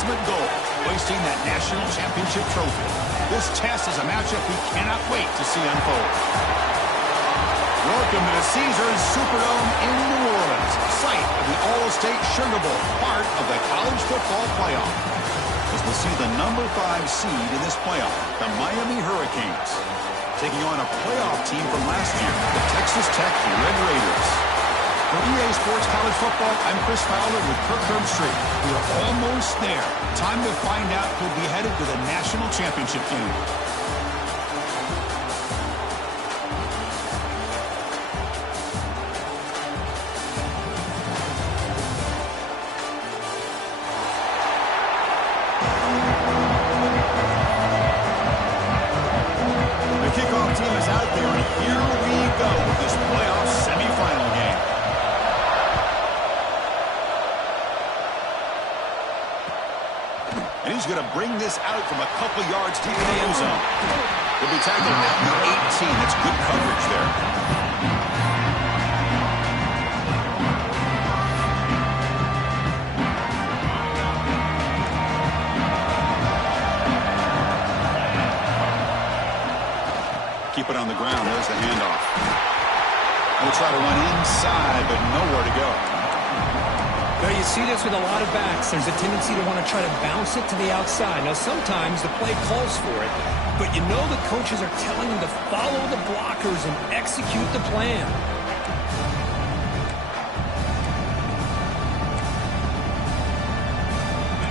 ultimate goal, hoisting that national championship trophy. This test is a matchup we cannot wait to see unfold. Welcome to the Caesars Superdome in New Orleans, site of the All-State Sugar Bowl, part of the college football playoff. As we see the number 5 seed in this playoff, the Miami Hurricanes, taking on a playoff team from last year, the Texas Tech Red Raiders. For EA Sports College Football, I'm Chris Fowler with Kirk Herbstreit. We are almost there. Time to find out who'll be headed to the national championship game. The kickoff team is out there, and here we go with this playoff semifinal game. And he's going to bring this out from a couple yards deep in the end zone. He'll be tackled at the 18. That's good coverage there. Keep it on the ground. There's the handoff. He'll try to run inside, but nowhere to go. Well, you see this with a lot of backs. There's a tendency to want to try to bounce it to the outside. Now, sometimes the play calls for it, but you know the coaches are telling them to follow the blockers and execute the plan.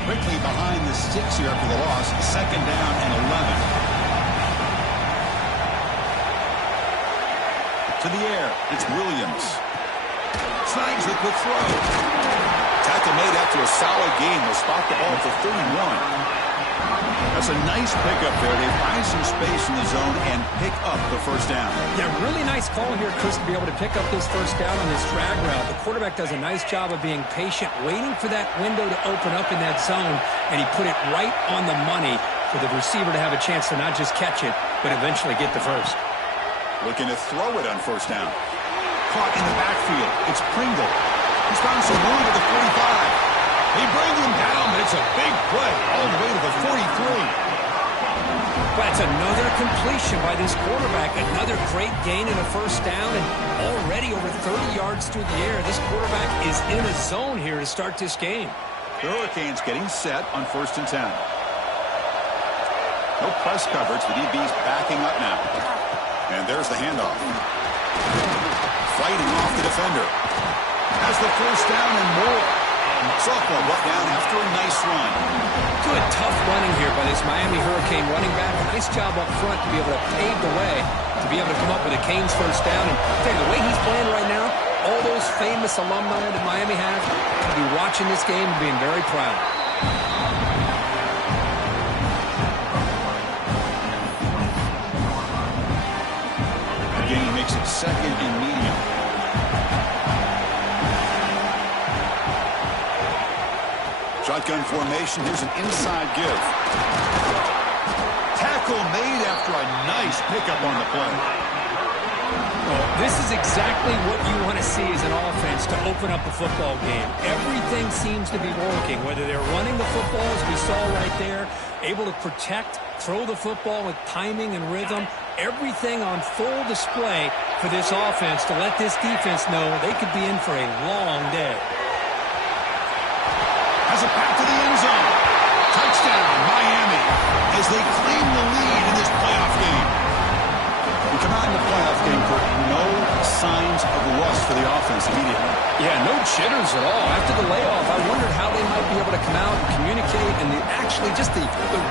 Quickly behind the sticks here after the loss. 2nd down and 11. To the air, it's Williams. Snags the quick throw. Tackle made after a solid game. They'll spot the ball for 31. That's a nice pickup there. They find some space in the zone and pick up the first down. Yeah, really nice call here, Chris, to be able to pick up this first down on this drag route. The quarterback does a nice job of being patient, waiting for that window to open up in that zone, and he put it right on the money for the receiver to have a chance to not just catch it, but eventually get the first. Looking to throw it on first down. Caught in the backfield. It's Pringle. He's found some room at the 45. They bring him down, but it's a big play all the way to the 43. That's another completion by this quarterback. Another great gain in a first down, and already over 30 yards through the air. This quarterback is in a zone here to start this game. The Hurricanes getting set on 1st and 10. No press coverage. The DB's backing up now. And there's the handoff. Fighting off the defender. Has the first down and more. Sophomore brought down after a nice run. Good tough running here by this Miami Hurricane running back. A nice job up front to be able to pave the way, to be able to come up with a Canes first down. And I tell you, the way he's playing right now, all those famous alumni that Miami has will be watching this game and being very proud. Again, he makes it 2nd and medium. Shotgun formation. Here's an inside give. Tackle made after a nice pickup on the play. Well, this is exactly what you want to see as an offense to open up the football game. Everything seems to be working, whether they're running the football, as we saw right there, able to protect, throw the football with timing and rhythm. Everything on full display for this offense to let this defense know they could be in for a long day. Has it back to the end zone. Touchdown, Miami, as they claim the lead in this playoff game. We come out in the playoff game for no signs of rust for the offense immediately. Yeah, no jitters at all. After the layoff, I wondered how they might be able to come out and communicate and actually just the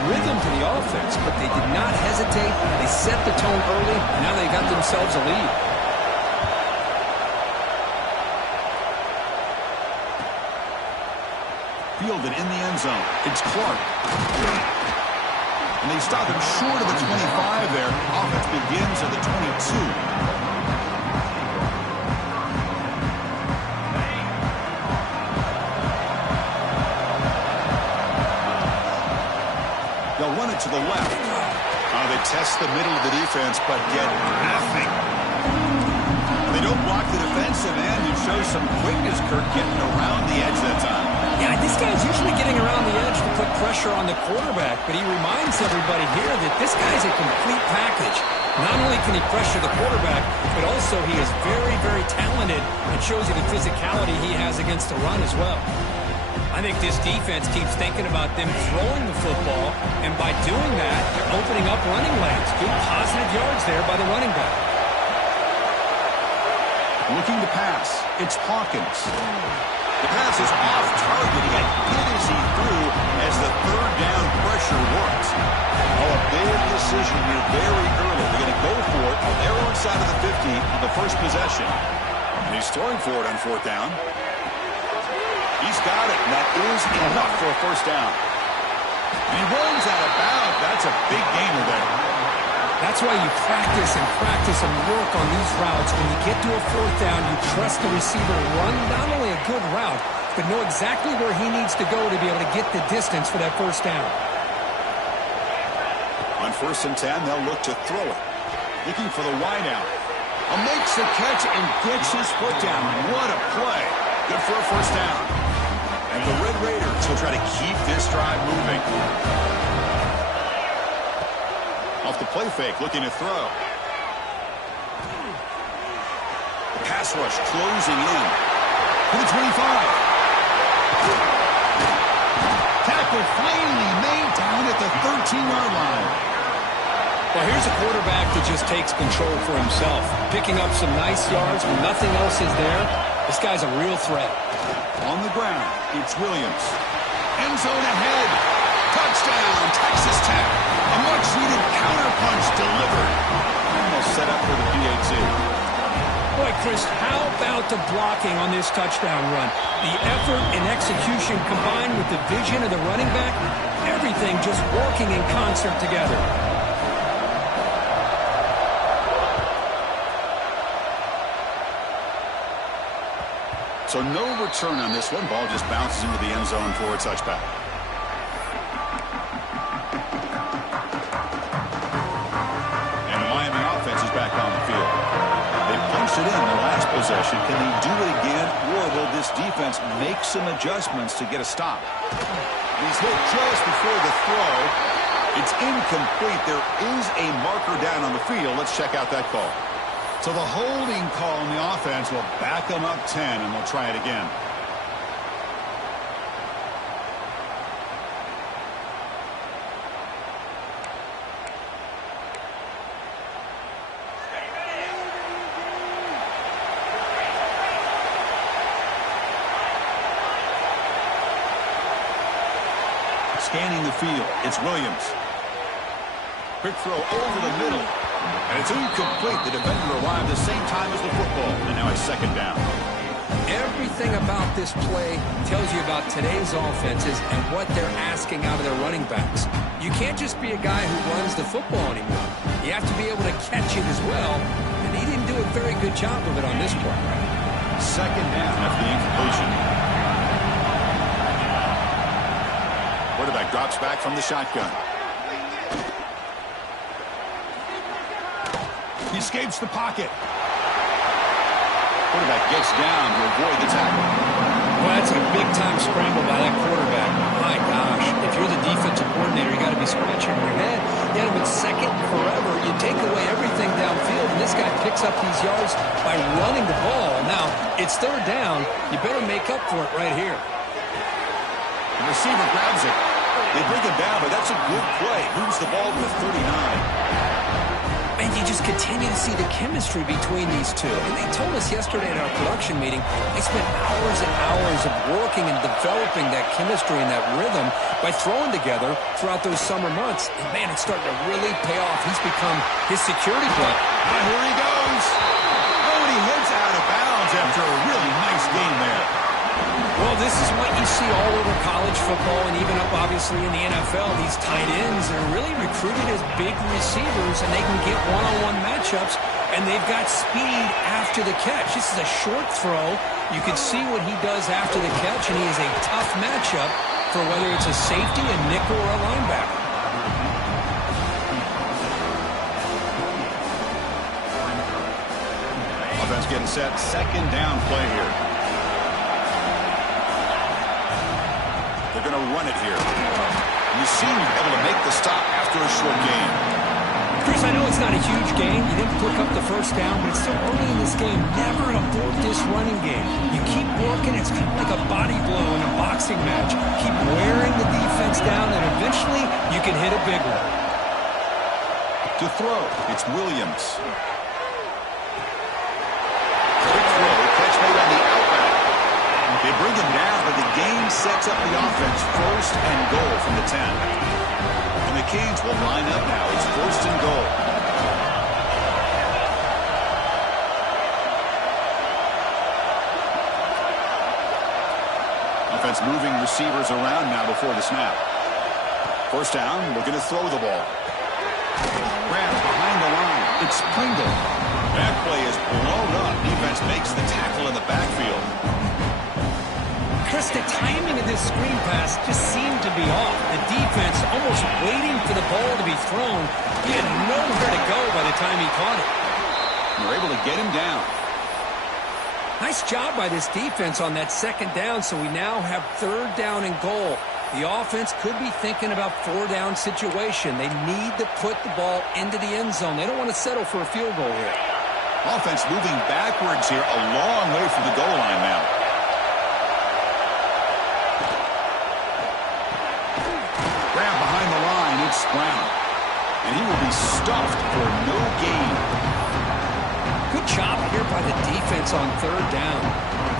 rhythm to the offense. But they did not hesitate. They set the tone early, and now they got themselves a lead. Fielded in the end zone. It's Clark. And they stop him short of the 25 there. Offense begins at the 22. They'll run it to the left. They test the middle of the defense, but get nothing. They don't block the defensive end and show some quickness, Kirk, getting around the edge that time. Yeah, this guy's usually getting around the edge to put pressure on the quarterback, but he reminds everybody here that this guy's a complete package. Not only can he pressure the quarterback, but also he is very, very talented and shows you the physicality he has against the run as well. I think this defense keeps thinking about them throwing the football, and by doing that, they're opening up running lanes. Good positive yards there by the running back. Looking to pass. It's Hawkins. The pass is off target. He got hit as he threw as the third down pressure works. Oh, a big decision here very early. They're going to go for it on their own side of the 50 on the first possession. And he's throwing for it on fourth down. He's got it, and that is enough for a first down. And he runs out of bounds. That's a big gainer there. That's why you practice and work on these routes. When you get to a fourth down, you trust the receiver to run not only a good route, but know exactly where he needs to go to be able to get the distance for that first down. On 1st and 10, they'll look to throw it. Looking for the wideout. Makes the catch and gets his foot down. What a play. Good for a first down. And the Red Raiders will try to keep this drive moving. Off the play fake, looking to throw. The pass rush closing in. To the 25. Tackle finally made down at the 13-yard line. Well, here's a quarterback that just takes control for himself. Picking up some nice yards when nothing else is there. This guy's a real threat. On the ground, it's Williams. End zone ahead. Touchdown, Texas Tech. A much-needed counterpunch delivered. Almost set up for the PAT. Boy, Chris, how about the blocking on this touchdown run? The effort and execution combined with the vision of the running back, everything just working in concert together. So no return on this one. Ball just bounces into the end zone for a touchback. And the Miami offense is back on the field. They punched it in their last possession. Can they do it again, or will this defense make some adjustments to get a stop? He's hit just before the throw. It's incomplete. There is a marker down on the field. Let's check out that call. So the holding call on the offense will back them up 10, and they'll try it again. Scanning the field, it's Williams. Quick throw over the middle. And it's incomplete. The defender arrived the same time as the football. And now it's second down. Everything about this play tells you about today's offenses and what they're asking out of their running backs. You can't just be a guy who runs the football anymore. You have to be able to catch it as well. And he didn't do a very good job of it on this play. Second down after the incompletion. Quarterback drops back from the shotgun. He escapes the pocket. Quarterback gets down to avoid the tackle. Well, that's a big-time scramble by that quarterback. My gosh, if you're the defensive coordinator, you got to be scratching your head. You had him at second forever. You take away everything downfield, and this guy picks up these yards by running the ball. Now, it's third down. You better make up for it right here. The receiver grabs it. They bring him down, but that's a good play. Moves the ball to the 39. And you just continue to see the chemistry between these two. And they told us yesterday in our production meeting, they spent hours and hours of working and developing that chemistry and that rhythm by throwing together throughout those summer months. And, man, it's starting to really pay off. He's become his security blanket. And here he goes. Oh, and he heads out of bounds after a really nice game there. Well, this is what you see all over college football and even up, obviously, in the NFL. These tight ends are really recruited as big receivers, and they can get one-on-one matchups, and they've got speed after the catch. This is a short throw. You can see what he does after the catch, and he is a tough matchup for whether it's a safety, a nickel, or a linebacker. Offense getting set. Second down play here. They're going to run it here. You seem able to make the stop after a short gain. Chris, I know it's not a huge gain. You didn't pick up the first down, but it's still early in this game. Never abort this running game. You keep working. It's kind of like a body blow in a boxing match. Keep wearing the defense down, and eventually you can hit a big one. To throw, it's Williams. Quick throw, catch made on the outback. They bring him down, but the gain sets up the offense first and goal from the 10. And the Canes will line up now. It's first and goal. Offense moving receivers around now before the snap. First down, looking to throw the ball. Grabs behind the line. It's Pringle. That play is blown up. Defense makes the tackle in the backfield. Chris, the timing of this screen pass just seemed to be off. The defense almost waiting for the ball to be thrown. He had nowhere to go by the time he caught it. They're able to get him down. Nice job by this defense on that second down, so we now have third down and goal. The offense could be thinking about four-down situation. They need to put the ball into the end zone. They don't want to settle for a field goal here. Offense moving backwards here, a long way from the goal line now. Grab behind the line, it's Brown. And he will be stuffed for no gain. Good job here by the defense on third down.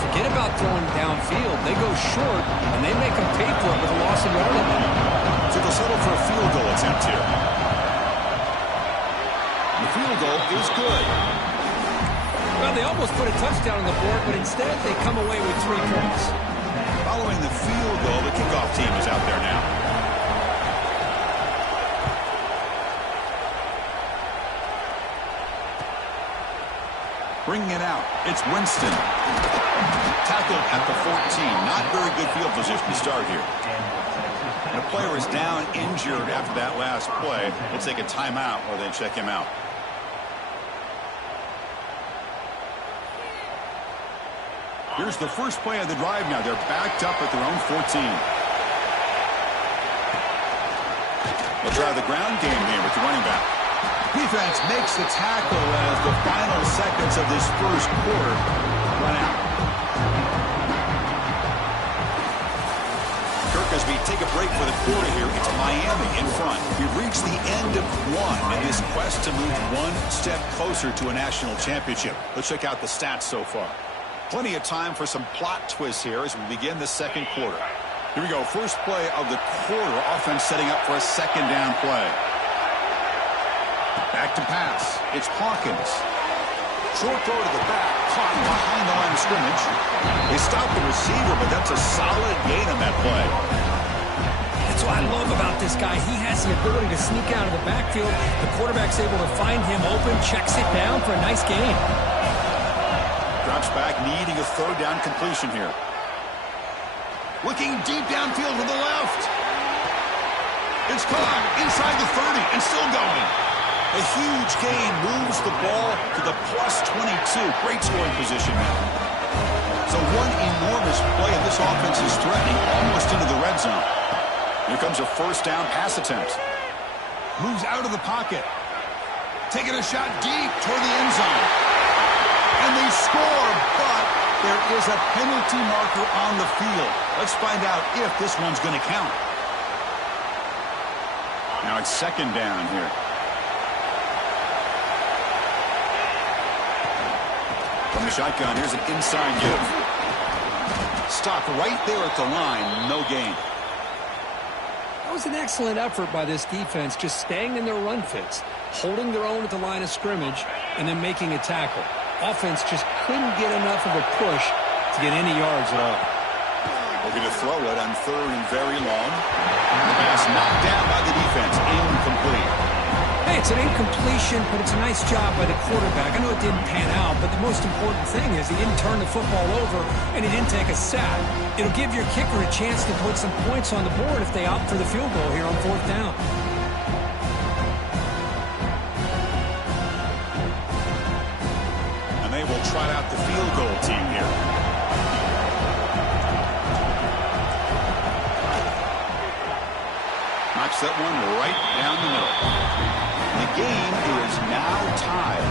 Forget about throwing downfield. They go short, and they make them pay for it with a loss of yardage. So they'll settle for a field goal attempt here. The field goal is good. Well, they almost put a touchdown on the board, but instead they come away with 3 points. Following the field goal, the kickoff team is out there now. Bringing it out, it's Winston. Tackled at the 14. Not very good field position to start here. And a player is down injured after that last play. We'll take a timeout or then check him out. Here's the first play of the drive now. They're backed up at their own 14. They'll try the ground game here with the running back. Defense makes the tackle as the final seconds of this first quarter run out. Kirk, as we take a break for the quarter here, it's Miami in front. We've reached the end of one in this quest to move one step closer to a national championship. Let's check out the stats so far. Plenty of time for some plot twists here as we begin the second quarter. Here we go. First play of the quarter. Offense setting up for a second down play. Back to pass. It's Hawkins. Short throw to the back. Caught behind the line of scrimmage. They stop the receiver, but that's a solid gain on that play. That's what I love about this guy. He has the ability to sneak out of the backfield. The quarterback's able to find him open, checks it down for a nice gain. Drops back, needing a third down completion here. Looking deep downfield to the left. It's caught inside the 30 and still going. A huge gain moves the ball to the plus 22. Great scoring position now. So one enormous play, and this offense is threatening almost into the red zone. Here comes a first down pass attempt. Moves out of the pocket. Taking a shot deep toward the end zone. And they score, but there is a penalty marker on the field. Let's find out if this one's going to count. Now it's second down here. From the shotgun, here's an inside give. Stopped right there at the line, no gain. That was an excellent effort by this defense, just staying in their run fits, holding their own at the line of scrimmage, and then making a tackle. Offense just couldn't get enough of a push to get any yards at all. Looking to throw it on third and very long. The pass knocked down by the defense, incomplete. Hey, it's an incompletion, but it's a nice job by the quarterback. I know it didn't pan out, but the most important thing is he didn't turn the football over and he didn't take a sack. It'll give your kicker a chance to put some points on the board if they opt for the field goal here on fourth down. And they will try out the field goal team here. Knocks that one right down the middle. The game is now tied.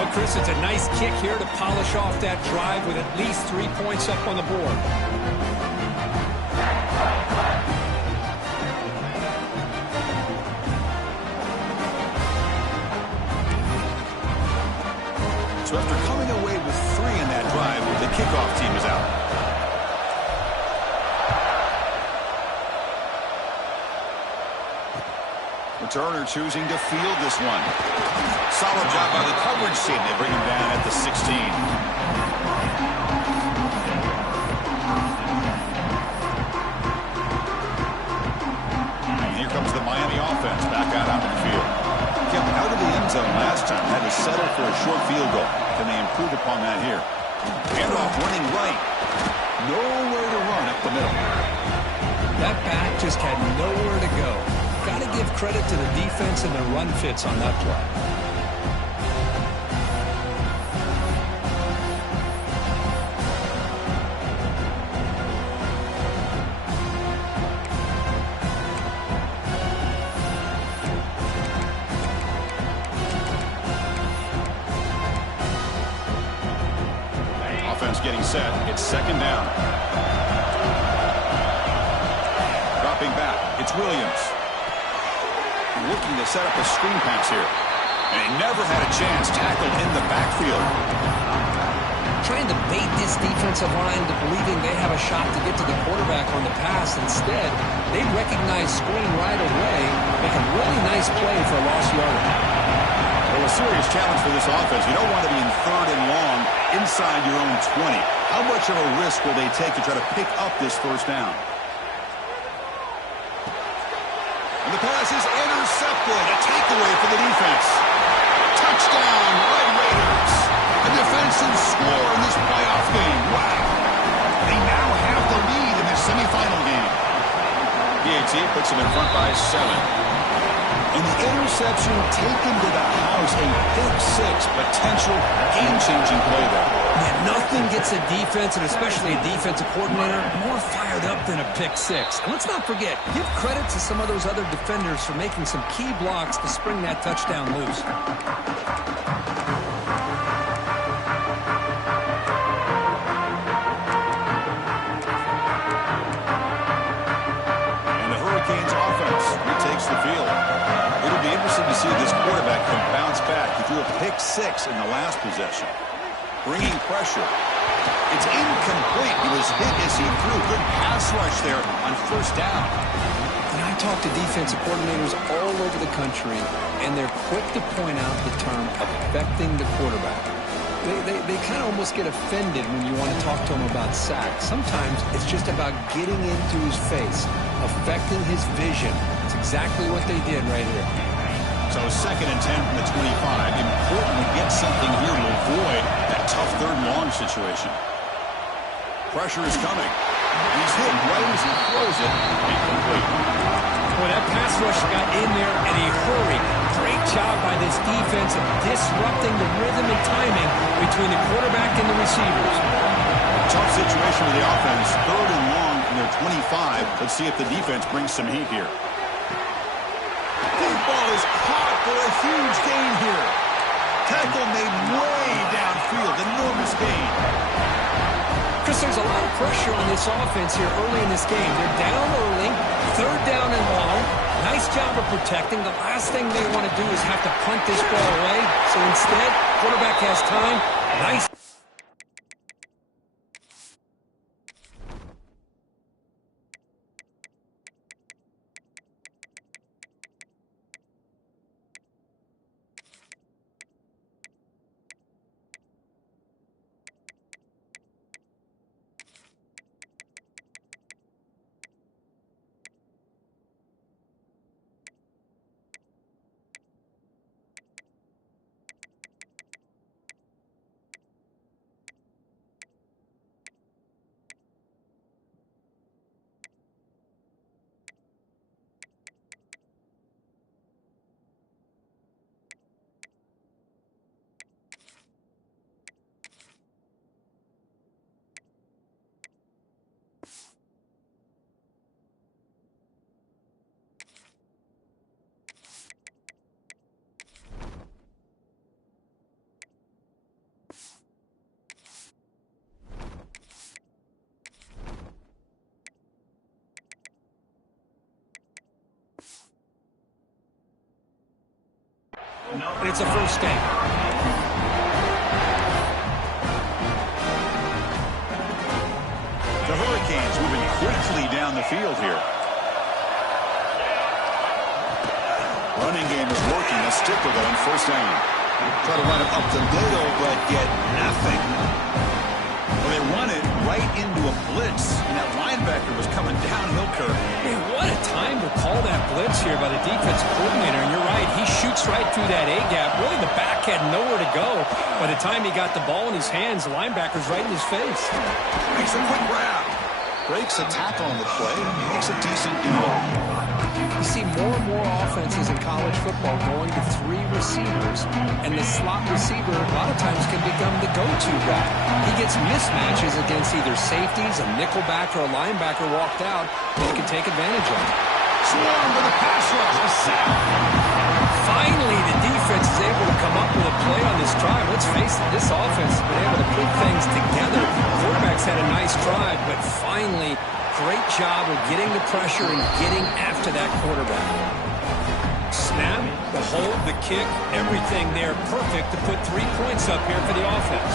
Oh, Chris, it's a nice kick here to polish off that drive with at least 3 points up on the board. So after coming away with 3 in that drive, the kickoff team is out. Returner choosing to field this one. Solid job by the coverage team. They bring him down at the 16. And here comes the Miami offense back out onto the field. Kept out of the end zone last time. Had to settle for a short field goal. Can they improve upon that here? Handoff running right. Nowhere to run up the middle. That back just had nowhere to go. Got to give credit to the defense and their run fits on that play. Offense getting set. It's second down. Dropping back. It's Williams. Looking to set up a screen pass here. And he never had a chance. Tackled in the backfield. Trying to bait this defensive line to believing they have a shot to get to the quarterback on the pass. Instead, they recognize screen right away, make a really nice play for a lost yardage. Well, a serious challenge for this offense. You don't want to be in 3rd and long inside your own 20. How much of a risk will they take to try to pick up this first down? And the pass is intercepted. A takeaway for the defense. Touchdown, Red Raiders. A defensive score in this playoff game. Wow. They now have the lead in this semifinal game. PAT puts them in front by 7. And the interception taken to the house, a pick-6, potential game-changing play there. Yeah, nothing gets a defense, and especially a defensive coordinator, more fired up than a pick-6. And let's not forget, give credit to some of those other defenders for making some key blocks to spring that touchdown loose. And the Hurricanes offense retakes the field. It'll be interesting to see if this quarterback can bounce back. He threw a pick-6 in the last possession. Bringing pressure. It's incomplete. He was hit as he threw. Good pass rush there on first down. And I talk to defensive coordinators all over the country, and they're quick to point out the term affecting the quarterback. They kind of almost get offended when you want to talk to them about sacks. Sometimes it's just about getting into his face, affecting his vision. It's exactly what they did right here. So 2nd and 10 from the 25. Important to get something here to avoid that tough 3rd and long situation. Pressure is coming. He's hit right as he throws it. Incomplete. Boy, that pass rush got in there and he hurried. Great job by this defense of disrupting the rhythm and timing between the quarterback and the receivers. Tough situation with the offense. 3rd and long from their 25. Let's see if the defense brings some heat here. Deep ball is caught for a huge gain here. Tackle made way downfield. Enormous gain. Chris, there's a lot of pressure on this offense here early in this game. They're down early, 3rd down and long. Nice job of protecting. The last thing they want to do is have to punt this ball away. So instead, quarterback has time. Nice. and it's a first down. The Hurricanes moving quickly down the field here. Running game is working. A stick will go in first down. Try to run it up the middle, but get nothing. Well, they run it right into a blitz, and that linebacker was coming downhill curve. Man, what a time to call that blitz here by the defensive coordinator. And you're right, he shoots right through that A-gap. Really, the back had nowhere to go. By the time he got the ball in his hands, the linebacker's right in his face. Makes a quick grab. Breaks a tackle on the play. Makes a decent deal. You see more and more offenses in college football going to 3 receivers, and the slot receiver a lot of times can become the go-to guy. He gets mismatches against either safeties, a nickelback, or a linebacker walked out that he can take advantage of. Swarm with a pass rush. A sack. Finally, the defense is able to come up with a play on this drive. Let's face it, this offense has been able to put things together. Quarterback's had a nice drive, but finally, great job of getting the pressure and getting after that quarterback. Snap, the hold, the kick, everything there perfect to put 3 points up here for the offense.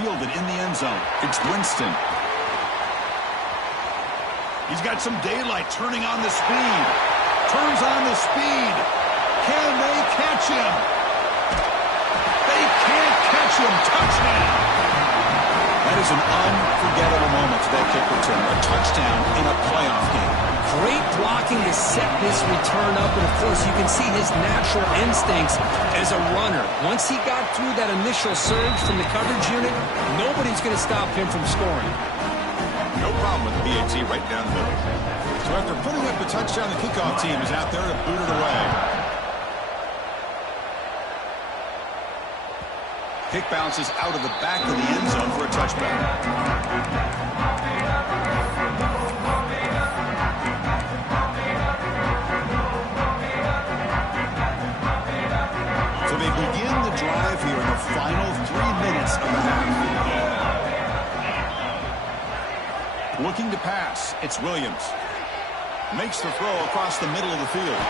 Fielded in the end zone. It's Winston. He's got some daylight, turning on the speed. Turns on the speed. Can they catch him? They can't catch him. Touchdown. That is an unforgettable moment for that kick return. A touchdown in a playoff game. Great blocking to set this return up, and of course you can see his natural instincts as a runner. Once he got through that initial surge from the coverage unit, nobody's going to stop him from scoring. No problem with the BAT right down the middle. So after putting up the touchdown, the kickoff team is out there to boot it away. Kick bounces out of the back of the end zone for a touchback. So they begin the drive here in the final 3 minutes of the half. Looking to pass, it's Williams. Makes the throw across the middle of the field.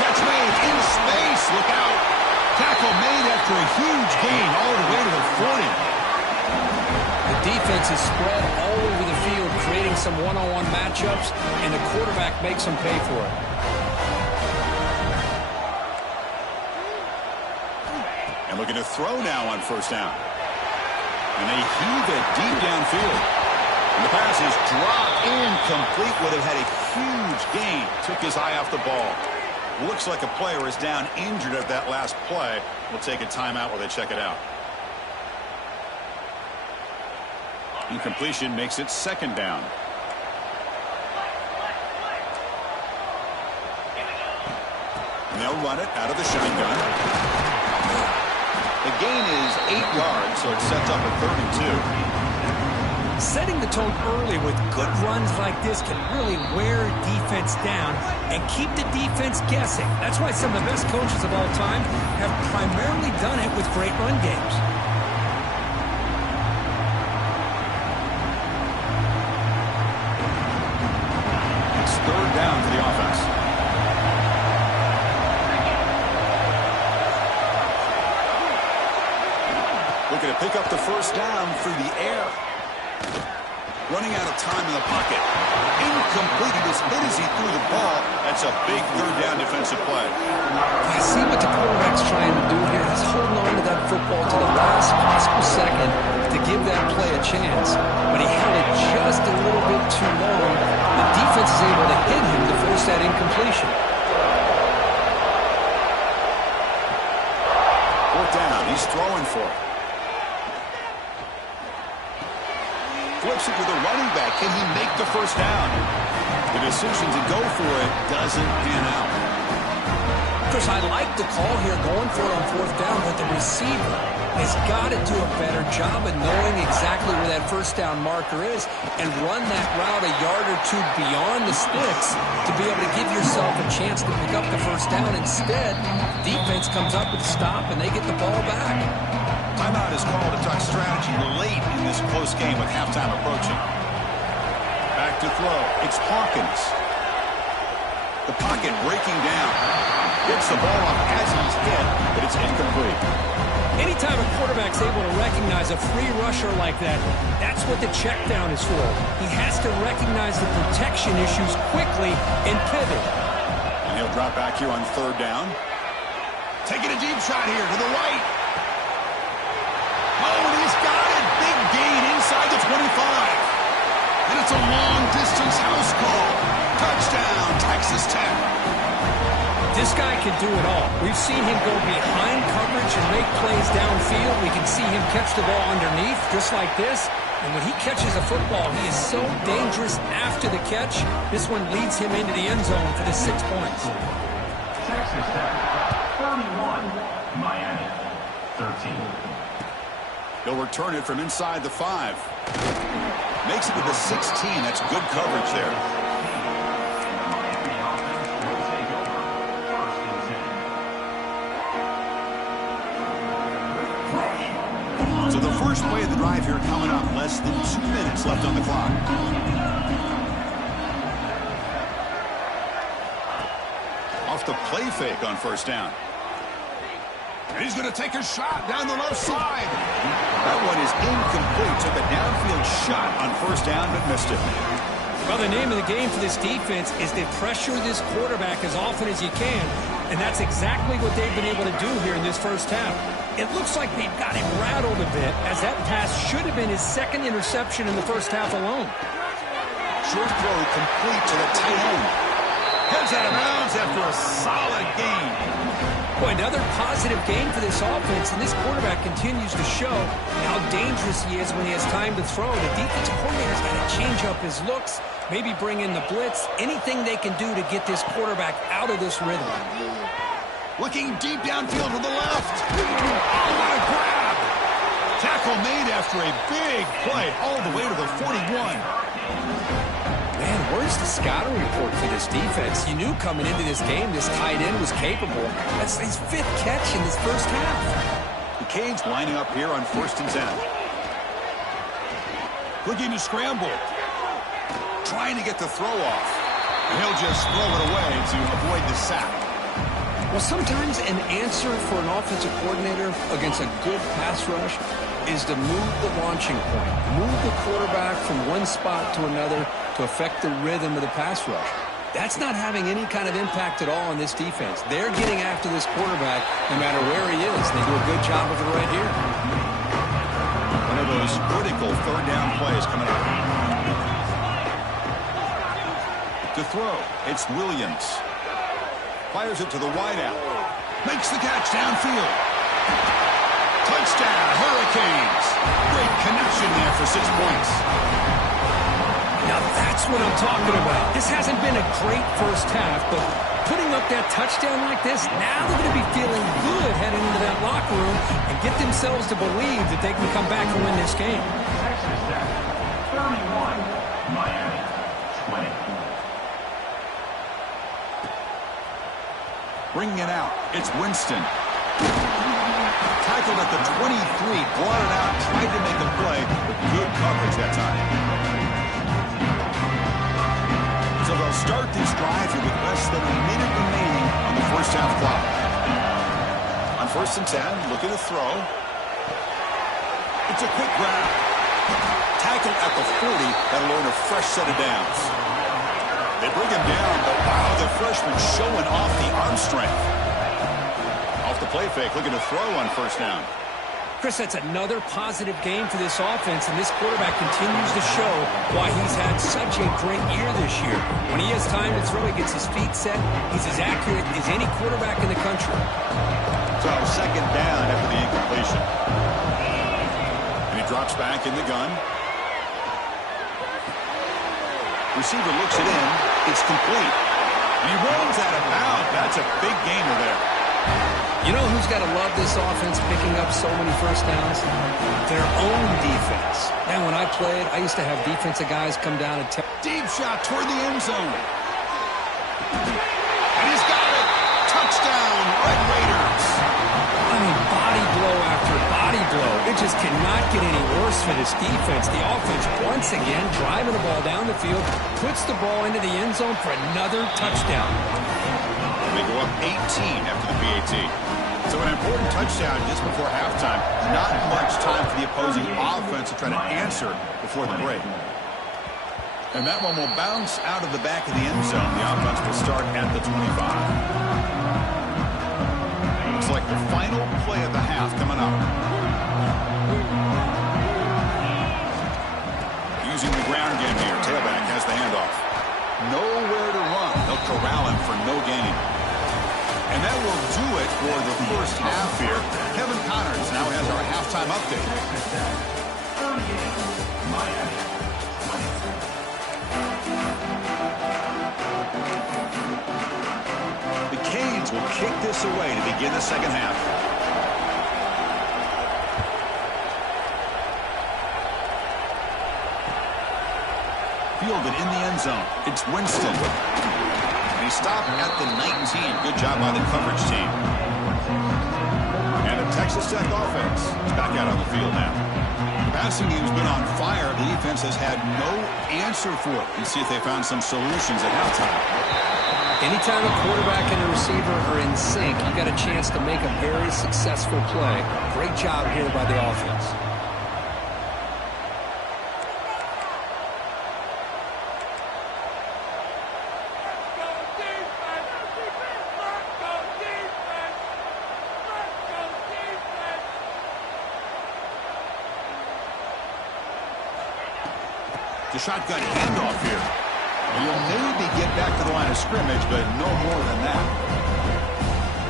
Catch made in space, look out. Tackle made after a huge gain all the way to the 40. The defense is spread all over the field, creating some one-on-one matchups, and the quarterback makes them pay for it. And looking to throw now on first down. And they heave it deep downfield. And the pass is dropped incomplete. Would have had a huge gain. Took his eye off the ball. Looks like a player is down injured at that last play. We'll take a timeout while they check it out. Incompletion makes it second down. And they'll run it out of the shotgun. The gain is 8 yards, so it sets up a 32. Setting the tone early with good runs like this can really wear defense down and keep the defense guessing. That's why some of the best coaches of all time have primarily done it with great run games. It's third down for the offense. Looking to pick up the first down through the air. Running out of time in the pocket. Incomplete. He was hit as he threw the ball. That's a big third down defensive play. I see what the quarterback's trying to do here. He's holding on to that football to the last possible second to give that play a chance. But he held it just a little bit too long. The defense is able to hit him to force that incompletion. Fourth down. He's throwing for it. Flips it to the running back. Can he make the first down? The decision to go for it doesn't pan out. Chris, I like the call here going for it on fourth down, but the receiver has got to do a better job of knowing exactly where that first down marker is and run that route a yard or two beyond the sticks to be able to give yourself a chance to pick up the first down. Instead, defense comes up with a stop and they get the ball back. Timeout is called to talk strategy late in this close game with halftime approaching. Back to throw. It's Hawkins. The pocket breaking down. Gets the ball up as he's hit, but it's incomplete. Anytime a quarterback's able to recognize a free rusher like that, that's what the check down is for. He has to recognize the protection issues quickly and pivot. And he'll drop back here on third down. Taking a deep shot here to the right. Oh, and he's got it. Big gain inside the 25. And it's a long-distance house call. Touchdown, Texas Tech. This guy can do it all. We've seen him go behind coverage and make plays downfield. We can see him catch the ball underneath, just like this. And when he catches a football, he is so dangerous after the catch. This one leads him into the end zone for the 6 points. Texas Tech, 31, Miami, 13. He'll return it from inside the 5. Makes it to the 16. That's good coverage there. So the first play of the drive here coming up. Less than 2 minutes left on the clock. Off the play fake on first down. And he's going to take a shot down the left side. That one is incomplete. Took a downfield shot on first down, but missed it. Well, the name of the game for this defense is to pressure this quarterback as often as you can, and that's exactly what they've been able to do here in this first half. It looks like they've got him rattled a bit, as that pass should have been his second interception in the first half alone. Short throw complete to the tight end. Heads out of bounds after a solid gain. Boy, another positive game for this offense, and this quarterback continues to show how dangerous he is when he has time to throw. The defensive coordinator's got to change up his looks, maybe bring in the blitz, anything they can do to get this quarterback out of this rhythm. Looking deep downfield to the left. Oh, what a grab. Tackle made after a big play all the way to the 41. Man, where's the scouting report for this defense? You knew coming into this game this tight end was capable. That's his 5th catch in this first half. The Canes lining up here on 1st and 10. Looking to scramble. Trying to get the throw off. And he'll just throw it away to avoid the sack. Well, sometimes an answer for an offensive coordinator against a good pass rush is to move the launching point, move the quarterback from one spot to another to affect the rhythm of the pass rush. That's not having any kind of impact at all on this defense. They're getting after this quarterback no matter where he is. They do a good job of it right here. One of those critical third down plays coming up. To throw, it's Williams. Fires it to the wideout. Makes the catch downfield. Touchdown, Hurricanes. Great connection there for 6 points. Now that's what I'm talking about. This hasn't been a great first half, but putting up that touchdown like this, now they're going to be feeling good heading into that locker room and get themselves to believe that they can come back and win this game. Texas Tech, 31, Miami, 20. Bringing it out, it's Winston. Tackled at the 23, brought it out, tried to make a play, but good coverage that time. So they'll start this drive here with less than a minute remaining on the first half clock. On 1st and 10, looking to throw. It's a quick grab. Tackled at the 40, that'll earn a fresh set of downs. They bring him down, but wow, the freshman showing off the arm strength. Off the play fake, looking to throw on first down. Chris, that's another positive game for this offense, and this quarterback continues to show why he's had such a great year this year. When he has time to throw, he gets his feet set. He's as accurate as any quarterback in the country. So 2nd down after the incompletion. And he drops back in the gun. Receiver looks it in. It's complete. He rolls out of bounds. That's a big gainer there. You know who's got to love this offense picking up so many first downs? Their own defense. Man, when I played, I used to have defensive guys come down and tell. Deep shot toward the end zone. And he's got it. Touchdown, Red Raiders. I mean, body blow after body blow. It just cannot get any worse for this defense. The offense, once again, driving the ball down the field, puts the ball into the end zone for another touchdown. They go up 18 after the PAT. So an important touchdown just before halftime. Not much time for the opposing offense to try to answer before the break. And that one will bounce out of the back of the end zone. The offense will start at the 25. Looks like the final play of the half coming up. Using the ground game here. Tailback has the handoff. Nowhere to run. They'll corral him for no gain. And that will do it for the first half here. Kevin Connors now has our halftime update. The Canes will kick this away to begin the second half. Fielded in the end zone. It's Winston. And he stopped at the 19. Good job by the coverage team. And the Texas Tech offense is back out on the field now. The passing game's been on fire. The defense has had no answer for it. Let's see if they found some solutions at halftime. Anytime a quarterback and a receiver are in sync, you got a chance to make a very successful play. Great job here by the offense. The shotgun handoff here. He'll maybe get back to the line of scrimmage, but no more than that.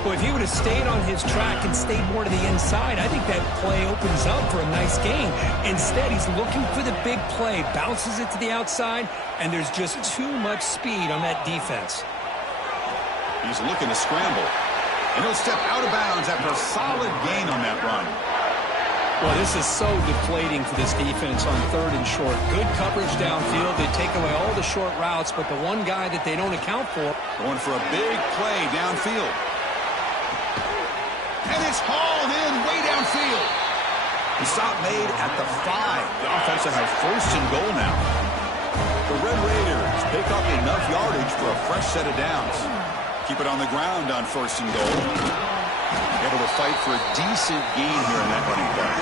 Well, if he would have stayed on his track and stayed more to the inside, I think that play opens up for a nice gain. Instead, he's looking for the big play, bounces it to the outside, and there's just too much speed on that defense. He's looking to scramble. And he'll step out of bounds after a solid gain on that run. Well, this is so deflating for this defense on third and short. Good coverage downfield. They take away all the short routes, but the one guy that they don't account for. Going for a big play downfield. And it's hauled in way downfield. The stop made at the 5. The offense will have first and goal now. The Red Raiders pick up enough yardage for a fresh set of downs. Keep it on the ground on first and goal. Able to fight for a decent gain here in that running play.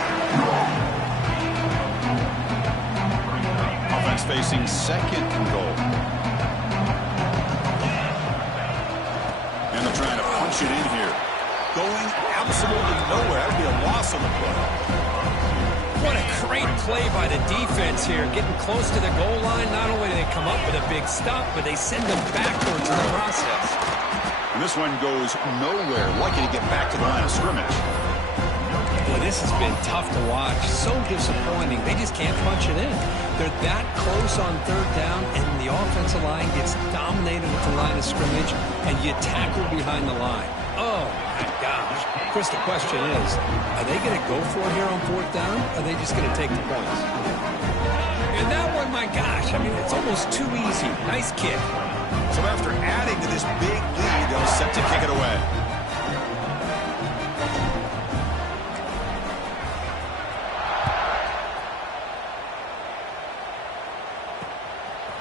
Offense facing second and goal. And they're trying to punch it in here. Going absolutely nowhere. That would be a loss on the play. What a great play by the defense here. Getting close to the goal line. Not only do they come up with a big stop, but they send them backwards in the process. And this one goes nowhere. Lucky to get back to the line of scrimmage. Boy, this has been tough to watch. So disappointing. They just can't punch it in. They're that close on third down, and the offensive line gets dominated at the line of scrimmage, and you tackle behind the line. Oh, my gosh. Chris, the question is, are they going to go for it here on fourth down, or are they just going to take the points? And that one, my gosh, I mean, it's almost too easy. Nice kick. So after adding to this big lead, they'll set to kick it away.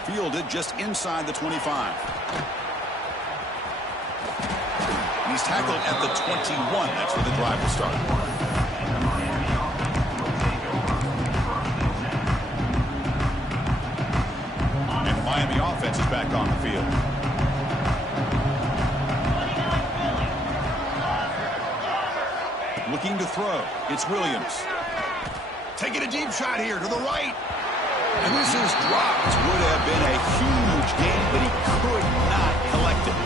Fielded just inside the 25. He's tackled at the 21. That's where the drive will start. And the Miami offense is back on the field. Looking to throw. It's Williams. Taking a deep shot here to the right. And this is dropped. Would have been a huge gain, but he could not collect it.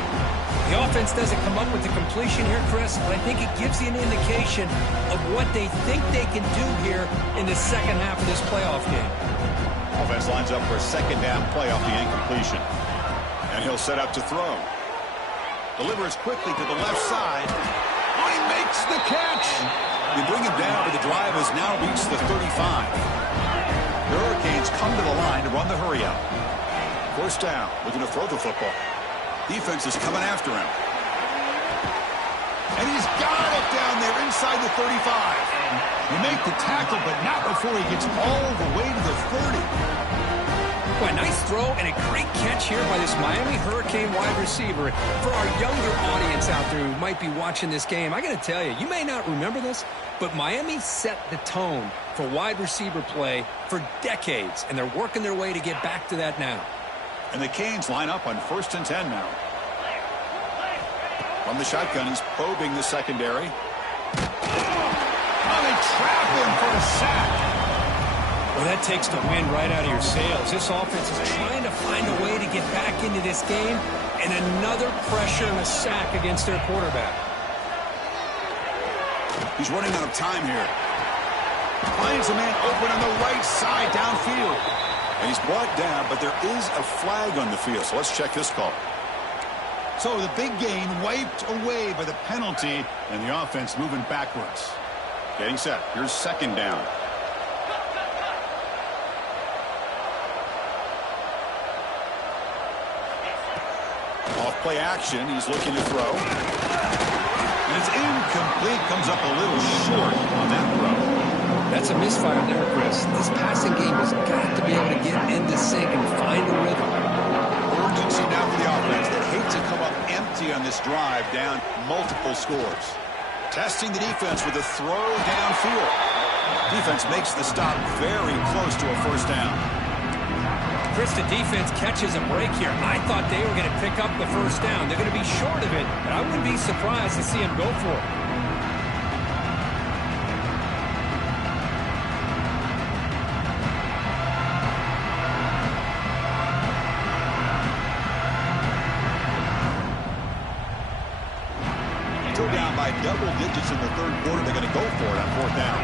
The offense doesn't come up with the completion here, Chris, but I think it gives you an indication of what they think they can do here in the second half of this playoff game. Offense lines up for a second down play off the incompletion. And he'll set up to throw. Delivers quickly to the left side. Oh, he makes the catch. They bring him down, but the drive has now reached the 35. The Hurricanes come to the line to run the hurry out. First down, looking to throw the football. Defense is coming after him. And he's got it down there inside the 35. You make the tackle, but not before he gets all the way to the 30. Boy, nice throw and a great catch here by this Miami Hurricane wide receiver. For our younger audience out there who might be watching this game, I got to tell you, you may not remember this, but Miami set the tone for wide receiver play for decades, and they're working their way to get back to that now. And the Canes line up on 1st and 10 now. From the shotgun, he's probing the secondary. Oh, they trap him for a sack. Well, that takes the wind right out of your sails. This offense is trying to find a way to get back into this game, and another pressure and a sack against their quarterback. He's running out of time here. Finds a man open on the right side downfield. And he's brought down, but there is a flag on the field, so let's check this call. So the big gain wiped away by the penalty, and the offense moving backwards. Getting set. Here's 2nd down. Off play action. He's looking to throw. And it's incomplete. Comes up a little short on that throw. That's a misfire there, Chris. This passing game has got to be able to get into sync and find a rhythm. Urgency now for the offense. They hate to come up empty on this drive, down multiple scores. Testing the defense with a throw downfield. Defense makes the stop very close to a 1st down. Chris, the defense catches a break here. I thought they were going to pick up the 1st down. They're going to be short of it, but I wouldn't be surprised to see him go for it. Still down by double digits in the 3rd quarter. They're going to go for it on 4th down.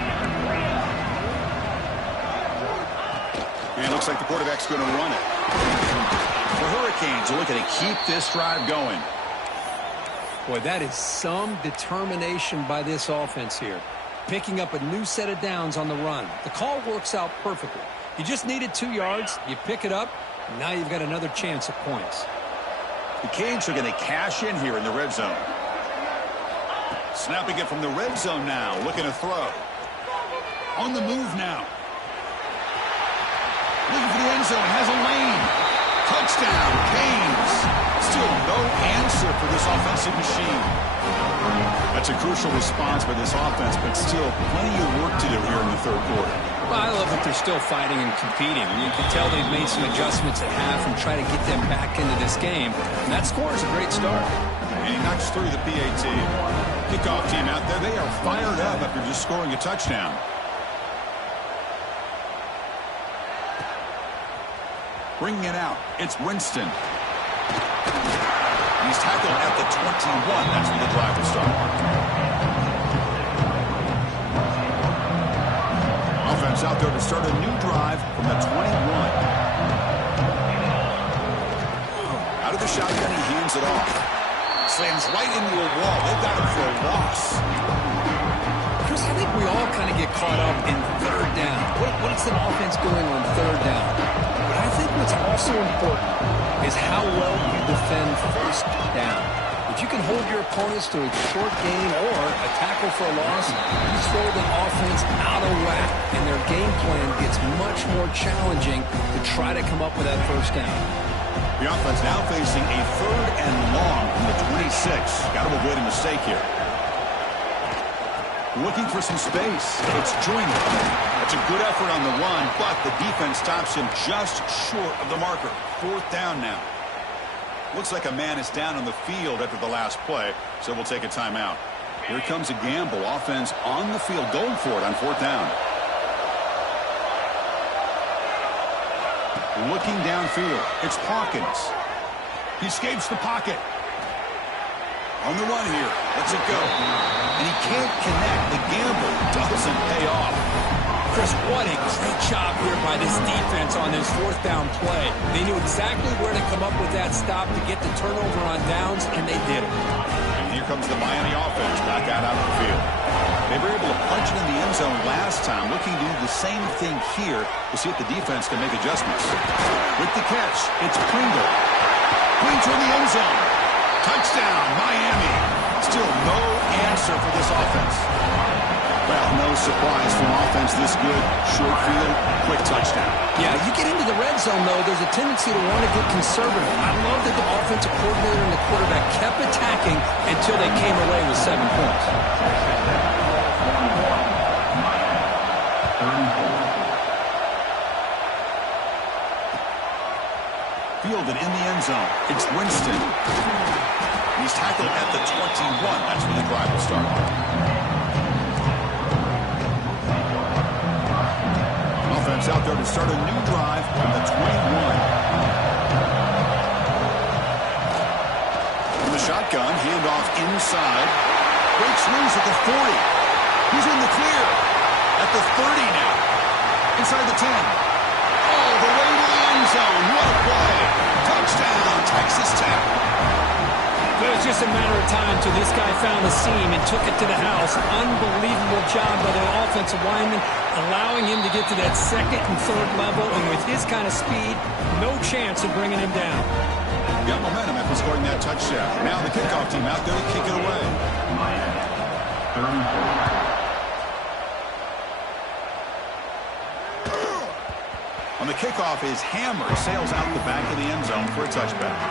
And it looks like the quarterback's going to run it. The Hurricanes are looking to keep this drive going. Boy, that is some determination by this offense here. Picking up a new set of downs on the run. The call works out perfectly. You just needed 2 yards. You pick it up. And now you've got another chance at points. The Canes are going to cash in here in the red zone. Snapping it from the red zone now. Looking to throw. On the move now. Looking for the end zone. Has a lane. Touchdown, Canes. Still no answer for this offensive machine. That's a crucial response by this offense, but still plenty of work to do here in the 3rd quarter. Well, I love that they're still fighting and competing. And you can tell they've made some adjustments at half and try to get them back into this game. And that score is a great start. And he knocks through the PAT. Kickoff team out there, they are fired up after just scoring a touchdown. Bringing it out, it's Winston. He's tackled at the 21. That's where the drive will start. Offense out there to start a new drive from the 21. Out of the shotgun, he hands it off. Slams right into a wall. They've got him for a loss. Chris, I think we all kind of get caught up in 3rd down. What's an offense doing on 3rd down? But I think what's also important is how well you defend 1st down. If you can hold your opponents to a short gain or a tackle for a loss, you throw the offense out of whack, and their game plan gets much more challenging to try to come up with that 1st down. The offense now facing a 3rd and long from the 26. Got to avoid a mistake here. Looking for some space. It's Joyner. That's a good effort on the run, but the defense stops him just short of the marker. 4th down now. Looks like a man is down on the field after the last play, so we'll take a timeout. Here comes a gamble. Offense on the field going for it on 4th down. Looking downfield. It's Hawkins. He escapes the pocket. On the run here. Lets it go. And he can't connect. The gamble doesn't pay off. Chris, what a great job here by this defense on this 4th down play. They knew exactly where to come up with that stop to get the turnover on downs, and they did it. And here comes the Miami offense back out on the field. They were able to punch it in the end zone last time, looking to do the same thing here to see if the defense can make adjustments. With the catch, it's Pringle. Pringle in the end zone. Touchdown, Miami. Still no answer for this offense. Well, no surprise for an offense this good. Short field, quick touchdown. Yeah, you get into the red zone, though, there's a tendency to want to get conservative. I love that the offensive coordinator and the quarterback kept attacking until they came away with 7 points. Fielded in the end zone. It's Winston. He's tackled at the 21. That's where the drive will start. Offense out there to start a new drive from the 21. From the shotgun, handoff inside. Breaks loose at the 40. He's in the clear. At the 30 now. Inside the 10. All the way to the end zone. What a play. Touchdown, Texas Tech. It was just a matter of time till this guy found the seam and took it to the house. Unbelievable job by the offensive lineman, allowing him to get to that second and third level, and with his kind of speed, no chance of bringing him down. Got momentum after scoring that touchdown. Now the kickoff team out there to kick it away. Miami, 34. On the kickoff, his hammer sails out the back of the end zone for a touchback.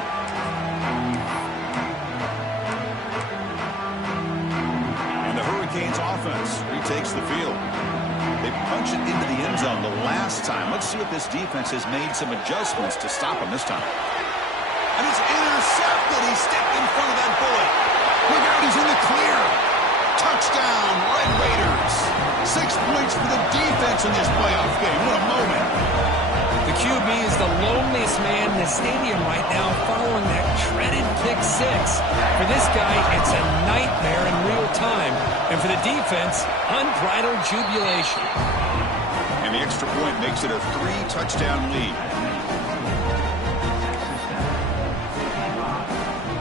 And the Hurricanes offense retakes the field. They punch it into the end zone the last time. Let's see if this defense has made some adjustments to stop him this time. And it's intercepted. He stepped in front of that bullet. Look out, he's in the clear. Touchdown, Red Raiders. 6 points for the defense in this playoff game. What a moment. The QB is the loneliest man in the stadium right now following that dreaded pick 6. For this guy, it's a nightmare in real time. And for the defense, unbridled jubilation. And the extra point makes it a 3-touchdown lead.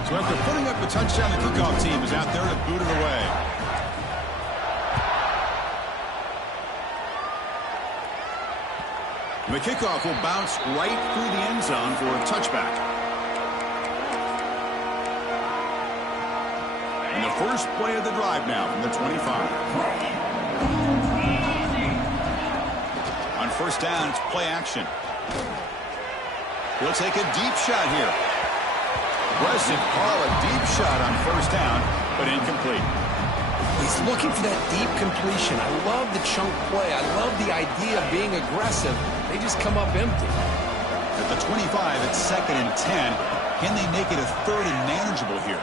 So after putting up the touchdown, the kickoff team is out there to boot it away. The kickoff will bounce right through the end zone for a touchback. And the first play of the drive now from the 25. On first down, it's play action. He'll take a deep shot here. Aggressive call, a deep shot on first down, but incomplete. He's looking for that deep completion. I love the chunk play. I love the idea of being aggressive. They just come up empty. At the 25, it's 2nd and 10. Can they make it a 3rd and manageable here?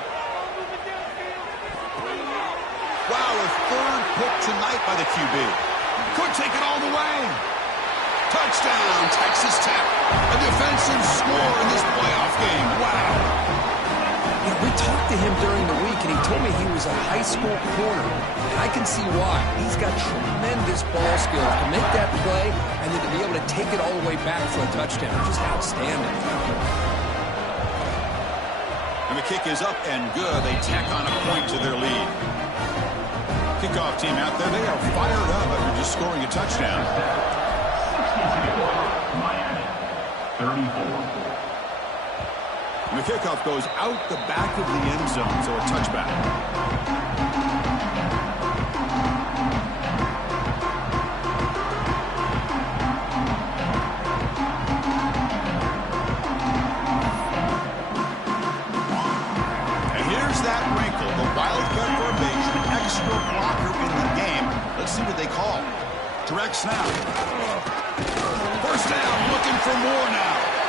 Wow, a 3rd pick tonight by the QB. Could take it all the way. Touchdown, Texas Tech. A defensive score in this playoff game. Wow. Yeah, we talked to him during the week, and he told me he was a high school corner. And I can see why. He's got tremendous ball skills to make that play and then to be able to take it all the way back for a touchdown. Just outstanding. And the kick is up and good. They tack on a point to their lead. Kickoff team out there. They are fired up after just scoring a touchdown. Miami, 34. And the kickoff goes out the back of the end zone, so a touchback. And here's that wrinkle, the wildcat formation, extra blocker in the game. Let's see what they call. Direct snap. First down, looking for more now.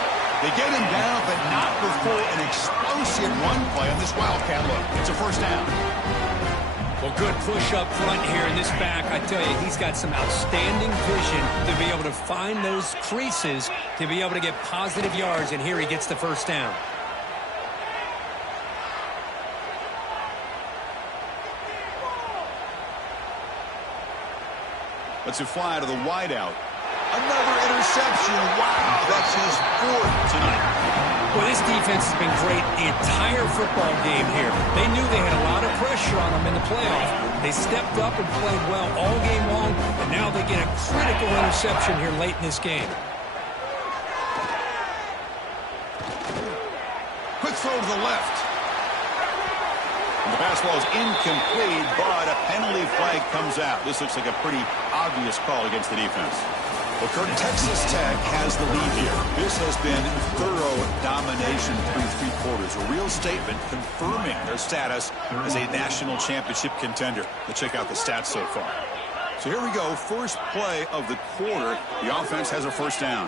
They get him down, but not before an explosive run play on this wildcat look. It's a first down. Well, good push up front here in this back. I tell you, he's got some outstanding vision to be able to find those creases, to be able to get positive yards, and here he gets the first down. Let's fly to the wideout. Another interception. Wow, that's his 4th tonight. Well, this defense has been great the entire football game here. They knew they had a lot of pressure on them in the playoff. They stepped up and played well all game long, and now they get a critical interception here late in this game. Quick throw to the left. And the pass ball is incomplete, but a penalty flag comes out. This looks like a pretty obvious call against the defense. Well, Kirk, Texas Tech has the lead here. This has been thorough domination through three quarters. A real statement confirming their status as a national championship contender. Let's check out the stats so far. So here we go. First play of the quarter. The offense has a first down.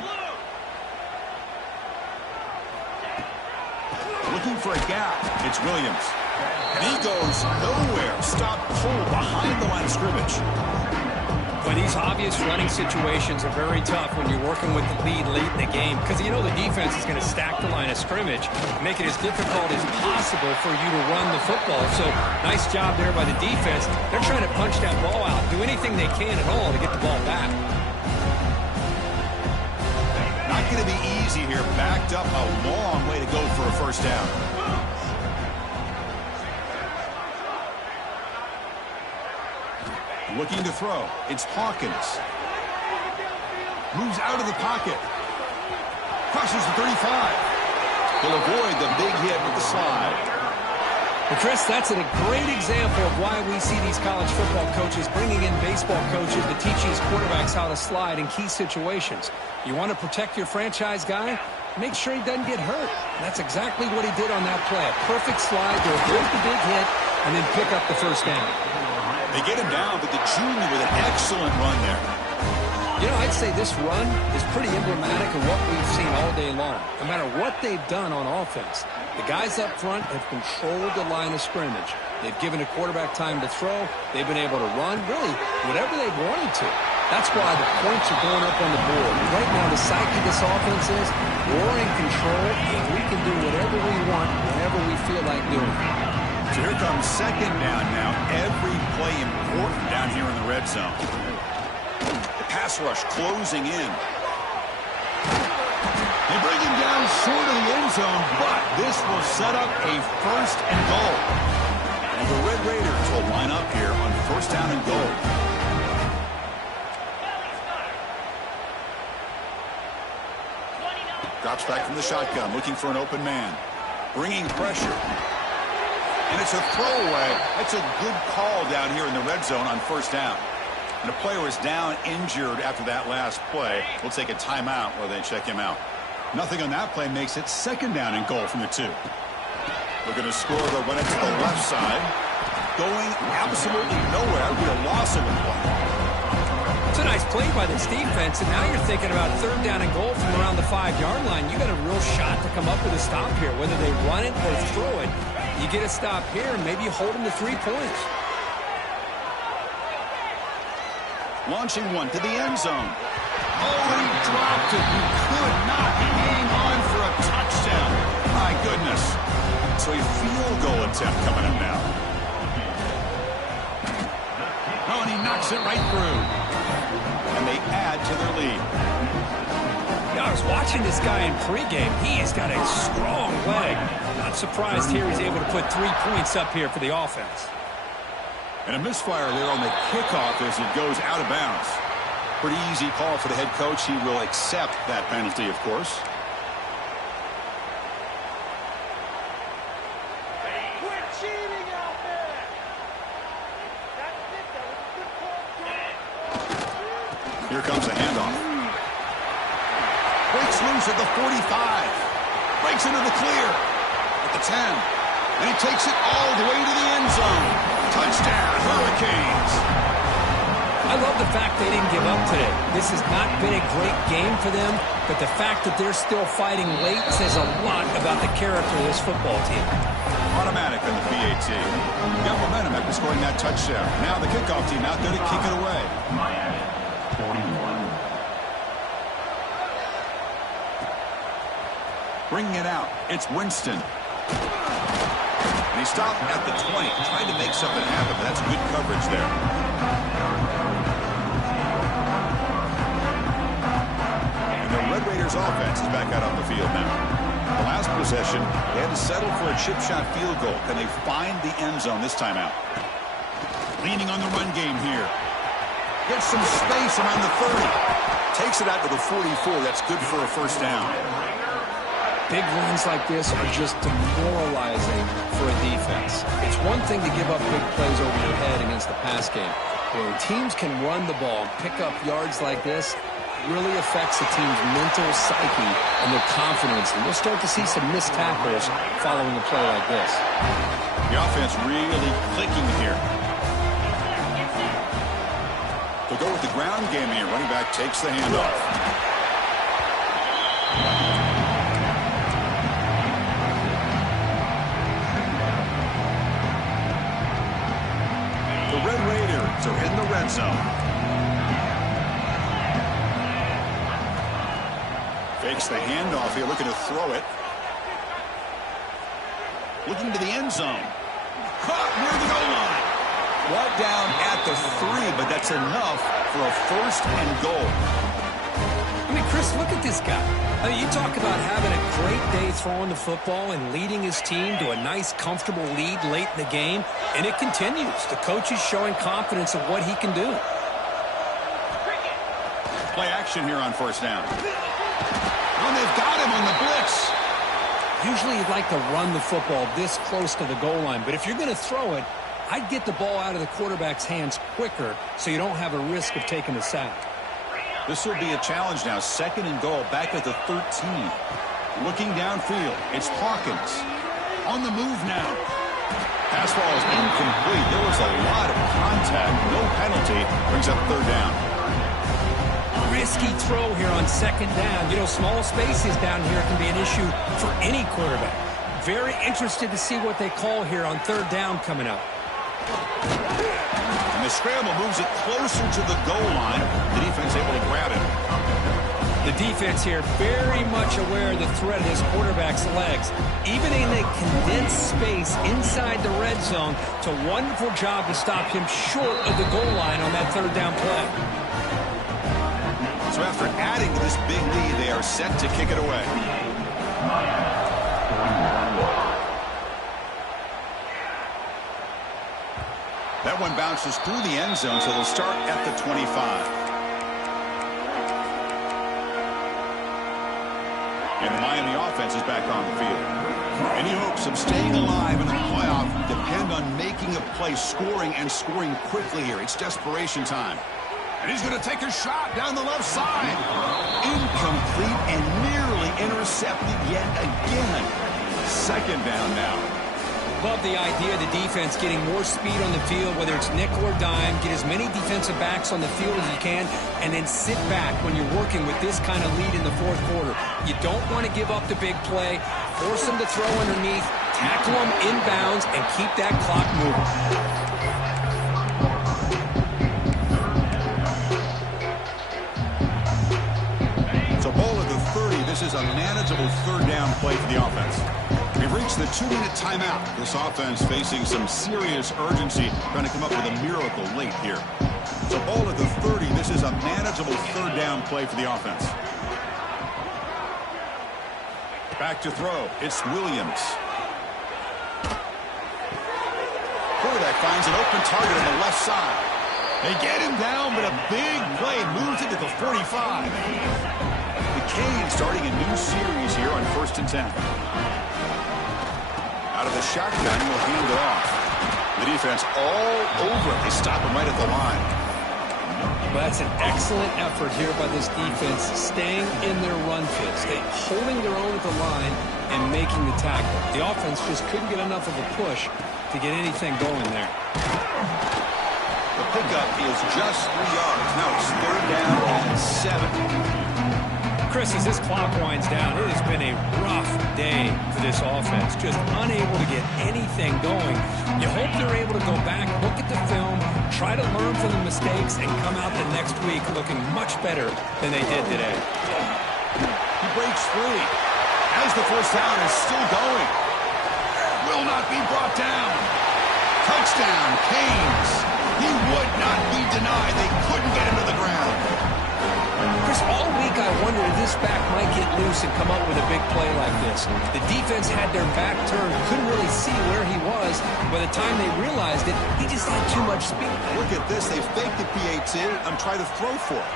Looking for a gap. It's Williams. And he goes nowhere. Stopped cold behind the line of scrimmage. Well, these obvious running situations are very tough when you're working with the lead late in the game because you know the defense is going to stack the line of scrimmage, make it as difficult as possible for you to run the football. So nice job there by the defense. They're trying to punch that ball out, do anything they can at all to get the ball back. Not going to be easy here. Backed up a long way to go for a first down. Looking to throw. It's Hawkins. Moves out of the pocket. Crosses the 35. He'll avoid the big hit with the slide. Well, Chris, that's a great example of why we see these college football coaches bringing in baseball coaches to teach these quarterbacks how to slide in key situations. You want to protect your franchise guy? Make sure he doesn't get hurt. And that's exactly what he did on that play. A perfect slide to avoid the big hit and then pick up the first down. They get him down, but the junior with an excellent run there. You know, I'd say this run is pretty emblematic of what we've seen all day long. No matter what they've done on offense, the guys up front have controlled the line of scrimmage. They've given the quarterback time to throw. They've been able to run, really, whatever they've wanted to. That's why the points are going up on the board. Right now, the psyche of this offense is we're in control, and we can do whatever we want whenever we feel like doing it. So here comes second down now. Every play important down here in the red zone. The pass rush closing in. They bring him down short of the end zone, but this will set up a first and goal. And the Red Raiders will line up here on first down and goal. Drops back from the shotgun, looking for an open man. Bringing pressure. And it's a throwaway. That's a good call down here in the red zone on first down. And the player is down injured after that last play. We'll take a timeout while they check him out. Nothing on that play makes it second down and goal from the 2. Looking to score, they'll run it to the left side. Going absolutely nowhere. That would be a loss of a play. It's a nice play by this defense, and now you're thinking about third down and goal from around the 5-yard line. You got a real shot to come up with a stop here, whether they run it or throw it. You get a stop here, and maybe you hold them to 3 points. Launching one to the end zone. Oh, he dropped it. He could not hang on for a touchdown. My goodness. So a field goal attempt coming up now. Oh, and he knocks it right through. And they add to their lead. I was watching this guy in pregame. He has got a strong leg. Not surprised here he's able to put 3 points up here for the offense. And a misfire there on the kickoff as it goes out of bounds. Pretty easy call for the head coach. He will accept that penalty, of course. Quit cheating out there! That's it. That was a good call. Here comes a handoff. Breaks loose at the 45. Breaks into the clear at the 10. And he takes it all the way to the end zone. Touchdown, Hurricanes. I love the fact they didn't give up today. This has not been a great game for them, but the fact that they're still fighting late says a lot about the character of this football team. Automatic on the PAT. Got momentum after scoring that touchdown. Now the kickoff team out there to kick it away. Miami, 41. Bringing it out, it's Winston. And he stopped at the 20, trying to make something happen, but that's good coverage there. And the Red Raiders offense is back out on the field now. The last possession, they had to settle for a chip shot field goal. Can they find the end zone this time out? Leaning on the run game here. Gets some space around the 30. Takes it out to the 44. That's good for a first down. Big runs like this are just demoralizing for a defense. It's one thing to give up big plays over your head against the pass game. But when teams can run the ball, pick up yards like this, it really affects the team's mental psyche and their confidence. And we'll start to see some missed tackles following a play like this. The offense really clicking here. To go with the ground game here, running back takes the handoff. The Red Raiders are in the red zone. Fakes the handoff here, looking to throw it. Looking to the end zone. Caught near the goal line. Brought down at the 3, but that's enough for a 1st and goal. I mean, Chris, look at this guy. I mean, you talk about having a great day throwing the football and leading his team to a nice, comfortable lead late in the game, and it continues. The coach is showing confidence of what he can do. Play action here on 1st down. And they've got him on the blitz. Usually you'd like to run the football this close to the goal line, but if you're going to throw it, I'd get the ball out of the quarterback's hands quicker so you don't have a risk of taking a sack. This will be a challenge now. 2nd and goal, back at the 13. Looking downfield, it's Hawkins. On the move now. Pass ball is incomplete. There was a lot of contact. No penalty. Brings up 3rd down. Risky throw here on 2nd down. You know, small spaces down here can be an issue for any quarterback. Very interested to see what they call here on 3rd down coming up. And the scramble moves it closer to the goal line. The defense able to grab it. The defense here very much aware of the threat of this quarterback's legs. Even in a condensed space inside the red zone, it's a wonderful job to stop him short of the goal line on that 3rd down play. So after adding to this big lead, they are set to kick it away. That one bounces through the end zone, so they'll start at the 25. And the Miami offense is back on the field. Any hopes of staying alive in the playoff depend on making a play, scoring, and scoring quickly here. It's desperation time. And he's going to take a shot down the left side. Incomplete and nearly intercepted yet again. 2nd down now. Love the idea of the defense getting more speed on the field, whether it's nickel or dime. Get as many defensive backs on the field as you can, and then sit back when you're working with this kind of lead in the 4th quarter. You don't want to give up the big play. Force them to throw underneath, tackle them inbounds, and keep that clock moving. So ball at the 30. This is a manageable 3rd down play for the offense. We've reached the 2-minute timeout. This offense facing some serious urgency, trying to come up with a miracle late here. So ball at the 30. This is a manageable 3rd down play for the offense. Back to throw. It's Williams. Quarterback finds an open target on the left side. They get him down, but a big play moves it to the 45. The Canes starting a new series here on 1st and 10. Out of the shotgun, will hand it off. The defense all over it. They stop him right at the line. Well, that's an excellent effort here by this defense, staying in their run fit, holding their own at the line and making the tackle. The offense just couldn't get enough of a push to get anything going there. The pickup is just 3 yards. Now it's 3rd down and 7. Chris, as this clock winds down, it has been a rough day for this offense. Just unable to get anything going. You hope they're able to go back, look at the film, try to learn from the mistakes, and come out the next week looking much better than they did today. He breaks free. As the 1st down is still going. Will not be brought down. Touchdown, Canes. He would not be denied. They couldn't get him to the ground. Chris, all week I wondered if this back might get loose and come up with a big play like this. The defense had their back turned, couldn't really see where he was. By the time they realized it, he just had too much speed. Look at this. They faked the PAT and tried to throw for it.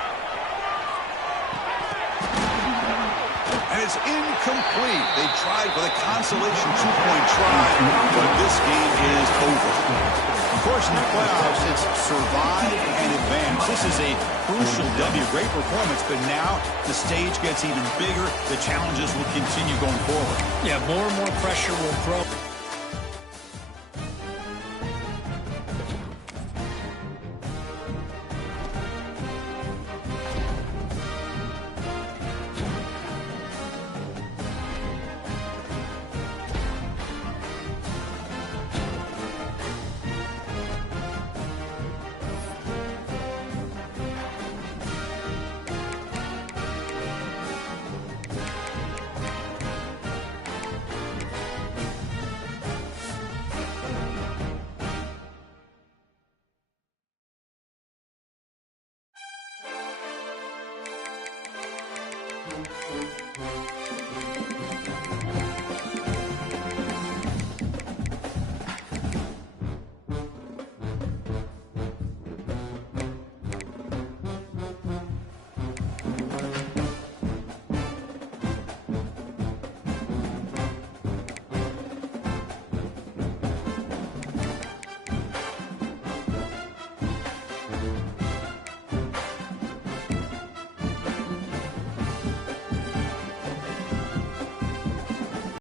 And it's incomplete. They tried for the consolation two-point try, but this game is over. Of course, in the playoffs, it's survive and advance. This is a crucial W. Great performance, but now the stage gets even bigger. The challenges will continue going forward. Yeah, more and more pressure will grow.